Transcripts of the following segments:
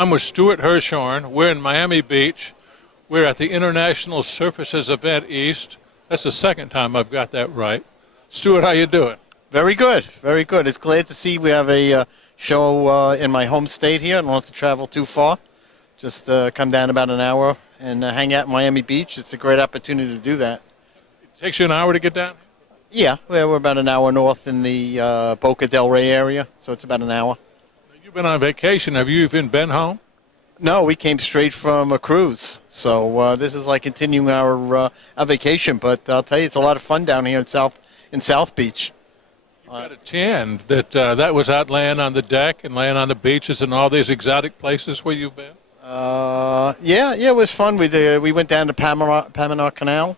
I'm with Stuart Hirschhorn. We're in Miami Beach. We're at the International Surfaces Event East. That's the second time I've got that right. Stuart, how you doing? Very good, very good. It's glad to see we have a show in my home state here. I don't have to travel too far. Just come down about an hour and hang out in Miami Beach. It's a great opportunity to do that. It takes you an hour to get down? Yeah, we're about an hour north in the Boca del Rey area, so it's about an hour. You've been on vacation. Have you even been home? No, we came straight from a cruise. So this is like continuing our vacation. But I'll tell you, it's a lot of fun down here in South Beach. You got a tan that was out laying on the deck and laying on the beaches and all these exotic places where you've been? Yeah, it was fun. We went down to Panama Canal,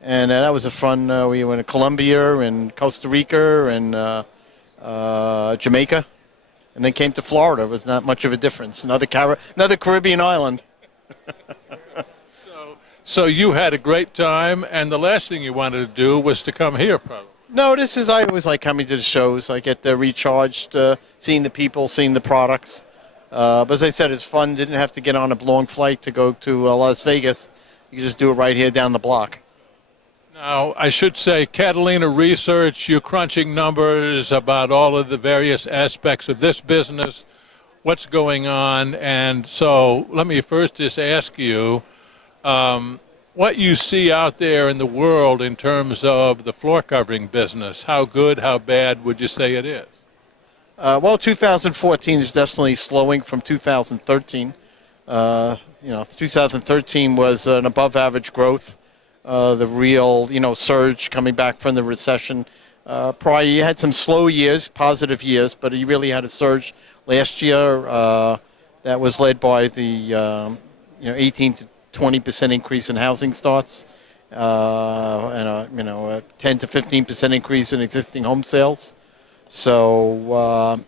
and that was a fun. We went to Colombia and Costa Rica and Jamaica, and then came to Florida. It was not much of a difference. Another Caribbean island. So you had a great time, and the last thing you wanted to do was to come here, probably. No, I always like coming to the shows. I get recharged, seeing the people, seeing the products. But as I said, it's fun. Didn't have to get on a long flight to go to Las Vegas. You can just do it right here down the block. Now, I should say, Catalina Research, you're crunching numbers about all of the various aspects of this business, what's going on. And so let me first just ask you what you see out there in the world in terms of the floor covering business. How good, how bad would you say it is? Well, 2014 is definitely slowing from 2013. 2013 was an above-average growth. The real, surge coming back from the recession. Prior, you had some slow years, positive years, but you really had a surge last year that was led by the 18 to 20% increase in housing starts, and a 10 to 15% increase in existing home sales. So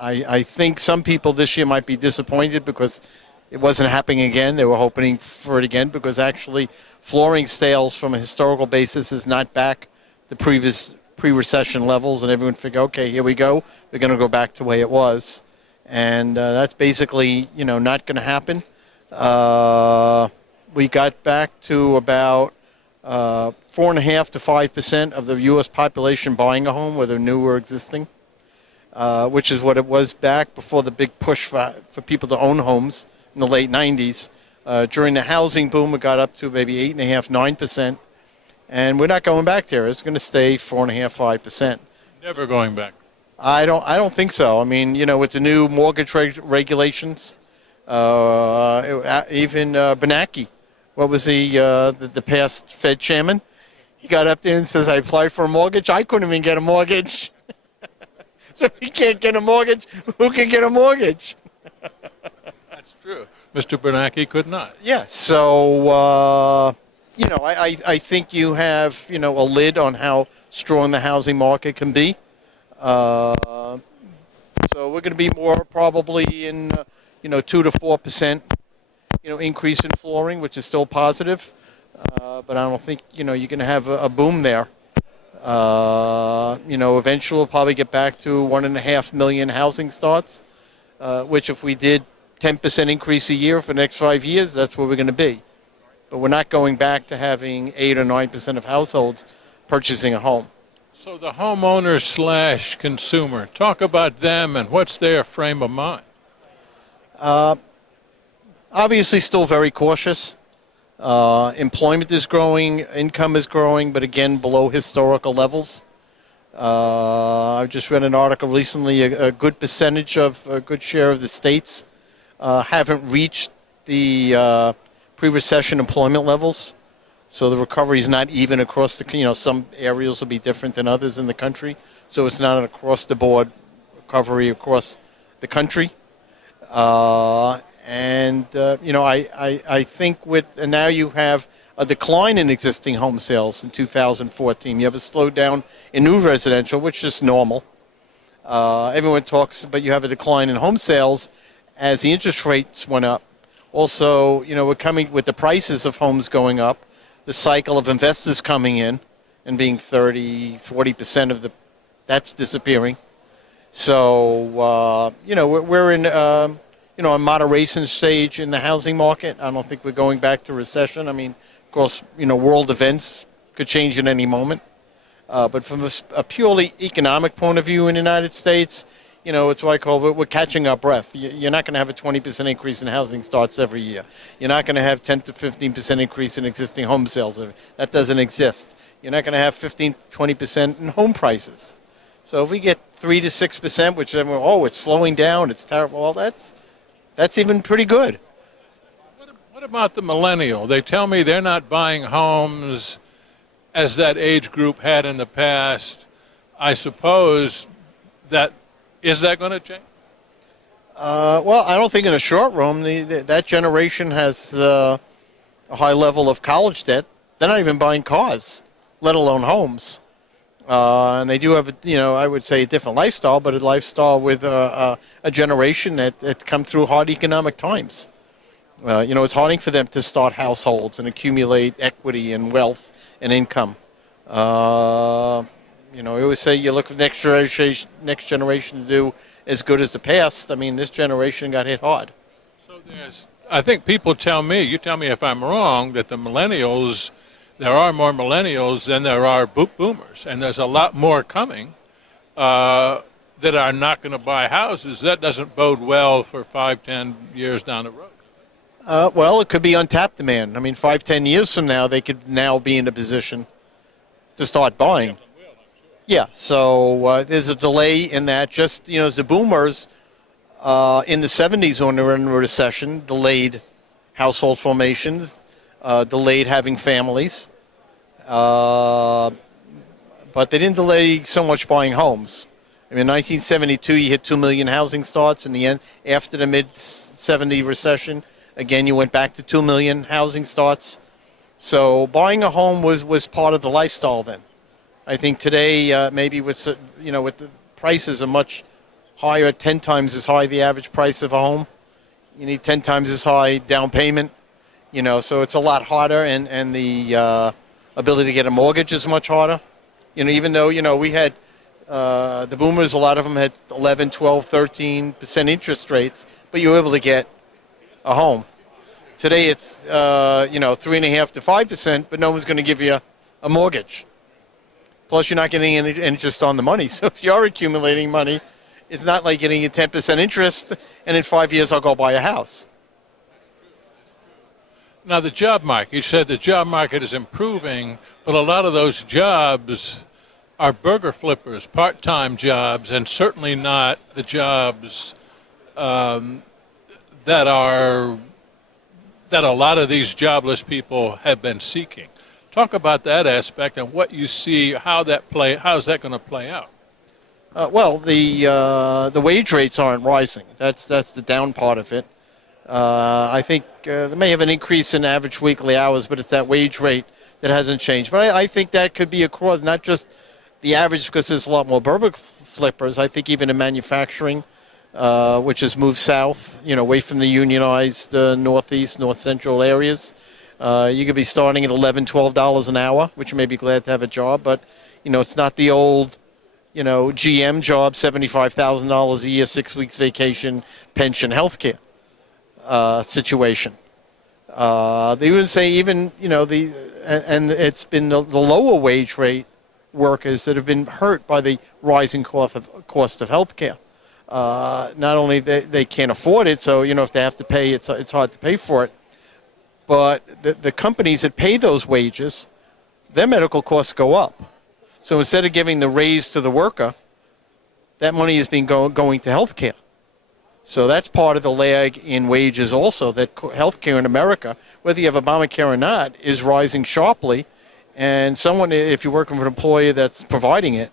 I think some people this year might be disappointed because it wasn't happening again. They were hoping for it again because actually flooring sales from a historical basis is not back to previous pre-recession levels, and everyone figured, okay, here we go. We're going to go back to the way it was. And that's basically, not going to happen. We got back to about 4.5% to 5% of the U.S. population buying a home, whether new or existing, which is what it was back before the big push for people to own homes in the late 90s. During the housing boom, it got up to maybe 8.5%, 9%, and we're not going back there. It's going to stay 4.5%, 5%. Never going back. I don't think so. I mean, with the new mortgage regulations, even Bernanke, what was the past Fed chairman? He got up there and says, I applied for a mortgage. I couldn't even get a mortgage. So if he can't get a mortgage, who can get a mortgage? That's true. Mr. Bernanke could not. Yeah. So, I think you have, a lid on how strong the housing market can be. So we're going to be more probably in, 2 to 4%, increase in flooring, which is still positive. But I don't think, you're going to have a boom there. Eventually we'll probably get back to 1.5 million housing starts, which if we did 10% increase a year for the next 5 years, that's where we're going to be. But we're not going back to having 8 or 9% of households purchasing a home. So the homeowner / consumer, talk about them and what's their frame of mind? Obviously still very cautious. Employment is growing, income is growing, but again, below historical levels. I just read an article recently, a good percentage of, a good share of the states haven't reached the pre-recession employment levels. So the recovery is not even across the, some areas will be different than others in the country. So it's not an across-the-board recovery across the country. I think and now you have a decline in existing home sales in 2014. You have a slowdown in new residential, which is normal. Everyone talks, but you have a decline in home sales as the interest rates went up. Also, we're coming with the prices of homes going up, the cycle of investors coming in and being 30, 40% of that's disappearing. So, we're in, a moderation stage in the housing market. I don't think we're going back to recession. I mean, of course, world events could change at any moment. But from a purely economic point of view in the United States, it's what I call we're catching our breath. You're not going to have a 20% increase in housing starts every year. You're not going to have 10 to 15% increase in existing home sales. That doesn't exist. You're not going to have 15 to 20% in home prices. So if we get 3 to 6%, which it's slowing down, it's terrible. Well, that's even pretty good. What about the millennial? They tell me they're not buying homes as that age group had in the past. I suppose is that going to change? Well, I don't think in the short run. That generation has a high level of college debt. They're not even buying cars, let alone homes. And they do have, I would say a different lifestyle, but a lifestyle with a generation that's come through hard economic times. It's hard for them to start households and accumulate equity and wealth and income. We always say you look for the next generation to do as good as the past. I mean, this generation got hit hard. So I think people tell me, you tell me if I'm wrong, that there are more millennials than there are boomers, and there's a lot more coming that are not going to buy houses. That doesn't bode well for 5-10 years down the road. Well, it could be untapped demand. I mean, 5-10 years from now, they could now be in a position to start buying. Yeah, so there's a delay in that. Just, as the boomers in the 70s when they were in a recession, delayed household formations, delayed having families. But they didn't delay so much buying homes. I mean, in 1972, you hit 2 million housing starts. In the end, after the mid-70 recession, again, you went back to 2 million housing starts. So buying a home was part of the lifestyle then. I think today, maybe with the prices are much higher, 10 times as high the average price of a home. You need 10 times as high down payment, so it's a lot harder, and the ability to get a mortgage is much harder. Even though, we had the boomers, a lot of them had 11, 12, 13% interest rates, but you were able to get a home. Today it's, 3.5% to 5%, but no one's going to give you a mortgage. Plus, you're not getting any interest on the money. So if you're accumulating money, it's not like getting a 10% interest, and in 5 years I'll go buy a house. Now, the job market, you said the job market is improving, but a lot of those jobs are burger flippers, part-time jobs, and certainly not the jobs that a lot of these jobless people have been seeking. Talk about that aspect and what you see, how's that going to play out? Well, the wage rates aren't rising. That's the down part of it. I think they may have an increase in average weekly hours, but it's that wage rate that hasn't changed. But I think that could be across not just the average, because there's a lot more burger flippers. I think even in manufacturing, which has moved south, away from the unionized northeast, north central areas. You could be starting at $11, $12 an hour, which you may be glad to have a job, but it's not the old GM job, $75,000 a year, 6 weeks vacation, pension, healthcare situation. They would say and it's been the lower wage rate workers that have been hurt by the rising cost of healthcare. Not only they can't afford it, so if they have to pay, it's hard to pay for it. But the companies that pay those wages, their medical costs go up. So instead of giving the raise to the worker, that money is being going to health care. So that's part of the lag in wages also, that health care in America, whether you have Obamacare or not, is rising sharply. And if you're working for an employer that's providing it,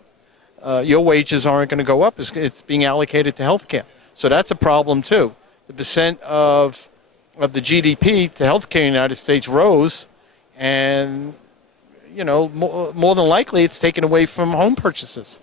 your wages aren't going to go up. It's being allocated to health care. So that's a problem too. The percent of the GDP to healthcare in the United States rose, and more than likely it's taken away from home purchases.